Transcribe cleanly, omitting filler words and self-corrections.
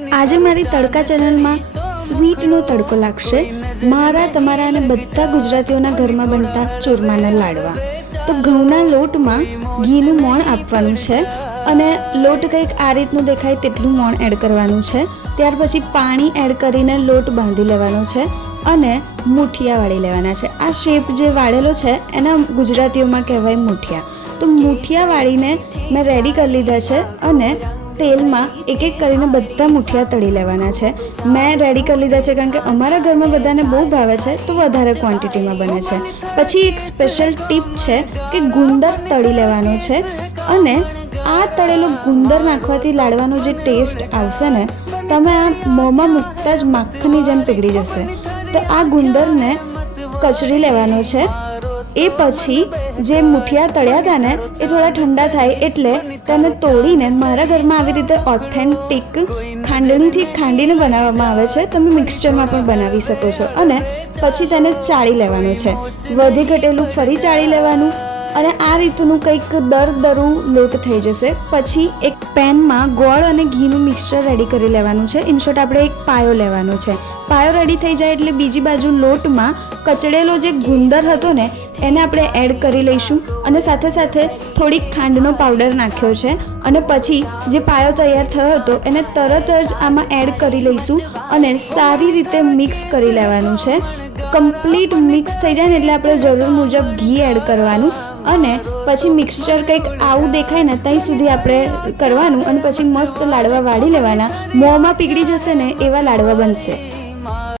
આજે મારી તડકા ચેનલમાં સ્વીટનો તડકો લાગશે. મારા તમારા અને બધા ગુજરાતીઓના ઘરમાં બનતા ચૂરમાના લાડવા. તો ઘઉંના લોટમાં ઘીનું મોણ આપવાનું છે અને લોટ કંઈક આ રીતનું દેખાય તેટલું મોણ એડ કરવાનું છે. ત્યાર પછી પાણી એડ કરીને લોટ બાંધી લેવાનો છે અને મૂઠિયા વાળી લેવાના છે. આ શેપ જે વાળેલો છે એના ગુજરાતીઓમાં કહેવાય મૂઠિયા. તો મૂઠિયા વાળીને મેં રેડી કરી લીધા છે અને તેલમાં એક એક કરીને બધા મૂઠિયા તળી લેવાના છે. મેં રેડી કરી લીધા છે કારણ કે અમારા ઘરમાં બધાને બહુ ભાવે છે તો વધારે ક્વોન્ટિટીમાં બને છે. પછી એક સ્પેશિયલ ટીપ છે કે ગુંદર તળી લેવાનો છે અને આ તળેલો ગુંદર નાખવાથી લાડવાનો જે ટેસ્ટ આવશે ને, તમે આ મોંમાં મૂકતા જ માખણની જેમ પીગળી જશે. તો આ ગુંદરને કચરી લેવાનો છે. એ પછી જે મૂઠિયા તળ્યા હતા ને એ થોડા ઠંડા થાય એટલે તેને તોડીને, મારા ઘરમાં આવી રીતે ઓથેન્ટિક ખાંડણીથી ખાંડીને બનાવવામાં આવે છે, તમે મિક્સચરમાં પણ બનાવી શકો છો. અને પછી તેને ચાળી લેવાનું છે. વધી ઘટેલું ફરી ચાળી લેવાનું અને આ રીતનું કંઈક દરું લોટ થઈ જશે. પછી એક પેનમાં ગોળ અને ઘીનું મિક્સચર રેડી કરી લેવાનું છે. ઇનશોર્ટ આપણે એક પાયો લેવાનો છે. પાયો રેડી થઈ જાય એટલે બીજી બાજુ લોટમાં કચડેલો જે ગુંદર હતો ને એને આપણે એડ કરી લઈશું અને સાથે સાથે થોડીક ખાંડનો પાવડર નાખ્યો છે. અને પછી જે પાયો તૈયાર થયો હતો એને તરત જ આમાં એડ કરી લઈશું અને સારી રીતે મિક્સ કરી લેવાનું છે. કમ્પ્લીટ મિક્સ થઈ જાય ને એટલે આપણે જરૂર મુજબ ઘી એડ કરવાનું અને પછી મિક્સચર કંઈક આવું દેખાય ને ત્યાં સુધી આપણે કરવાનું અને પછી મસ્ત લાડવા વાળી લેવાના. મોંમાં પીગળી જશે ને એવા લાડવા બનશે.